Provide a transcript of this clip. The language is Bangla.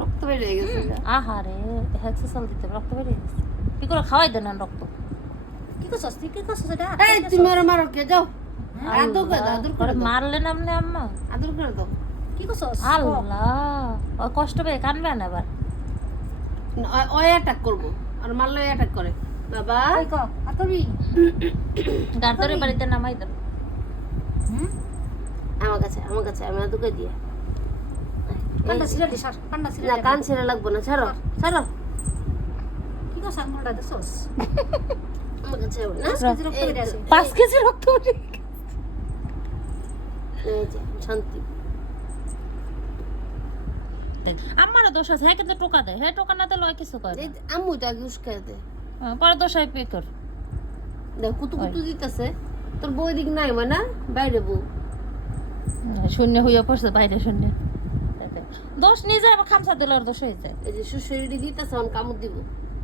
রক্ত বের হয়ে গেছে আহারে হেক্সেসাল দিতে রক্ত বেরিয়ে গেছে কি করে খাওয়াই দেন না রক্ত কি করছস তুই কি করছস এটা এই তুমি আর মারো কে যাও আদর করে দাও আদর করে দাও মারলেন আপনি আম্মা আদর করে দাও কি করছস আল্লাহ ও কষ্ট পেয়ে কানবে না আবার ওই অ্যাটাক করবো আর মারলে অ্যাটাক করে বাবা এই ক আতবি গাড়ি বাড়িতে নামাই দেন হুম আমার কাছে আমি আদর করে দিয়ে পান্ডা সিরালি সর পান্ডা না সিরালি কান ছেড়ে লাগবো না ছাড়ো ছাড়ো কি করছস আঙ্গুলটা দেখছস আমার কাছে আবার না 5 কেজি রক্ত বের আছে 5 কেজি রক্ত বেরিয়ে গেছে। এই যে শান্তি আমারও দোষ আছে হ্যাঁ কিন্তু টোকা দেয় হ্যাঁ টোকা না দিলে ওই কিছু করে এই আম্মু তো আগে উস্কায় দে পরে দোষাই পে কর দেখ কুতু কুতু দিতেছে তোর বই দিক নাই মানে বাইরে বউ শূন্য হইয়া পড়ছে বাইরে শূন্য দোষ নিজে আবার খামসা দিলে ওর দোষ হয়ে যায় এই যে শ্বশুরি দিতেছে অন কামড় দিব